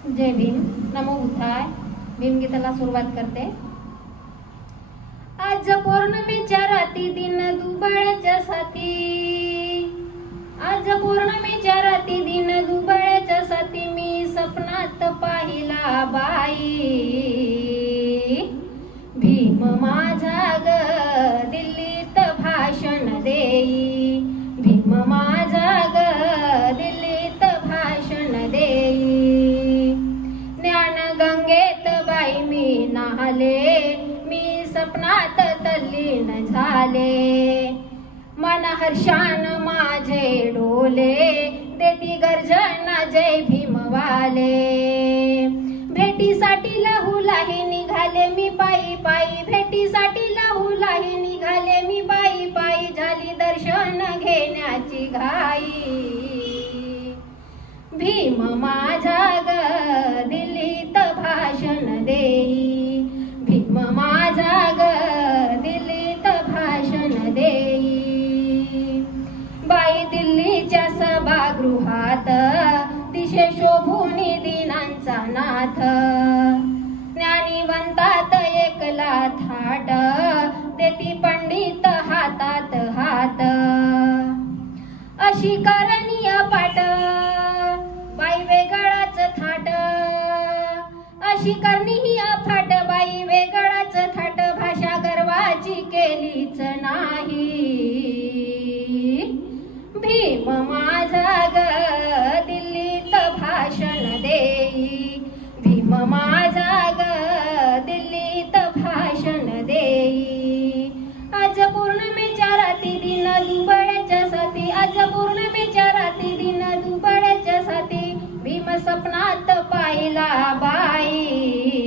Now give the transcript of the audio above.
जय भीम. नमो बुद्धाय. भीमगीताला सुरुवात करते. आज पौर्णिमेच्या राती दिन दुबळ्याच्या साथी, आज पौर्णिमेच्या राती दिन दुबळ्याच्या साथी, मी स्वप्नात पाहिला बाई. भीम माझा ग दिल्लीत भाषण देई, भीम माझा ग दिल्लीत भाषण देई. ज्ञान गंगेत बाई मी नाहले, मी स्वप्नात तल्लीन झाले. मन हर्षान माझे डोले, देती गर्जना जय भीमवाले. भेटीसाठी लहुलाही निघाले मी पायी पायी, भेटीसाठी लहुलाही निघाले मी पायी पायी. झाली दर्शन घेण्याची घाई. भीम माझा ग दिल्लीत भाषण देई, भीम माझा ग दिल्लीत भाषण देई. बाई दिल्लीच्या सभागृहात दिशे शोभूनी दिनांचा नाथ. ज्ञानीवंतात एकला थाट, देती पंडित हातात हात. अशी करणीय पाठ बाई वेगळाच थाट, अशी करणीय फाट बाई वेगळाच थाट. भाषा गर्वाची केलीच नाही. भीम माझा ग दिल्लीत भाषण देई, भीम माझा ग दिल्लीत भाषण देई. आज पौर्णिमेच्या राती दिन दुबळ्याच्या साथी, आज पौर्णिमेच्या राती दिन दुबळ्याच्या साथी. भीम स्वप्नात पाहिला बाई.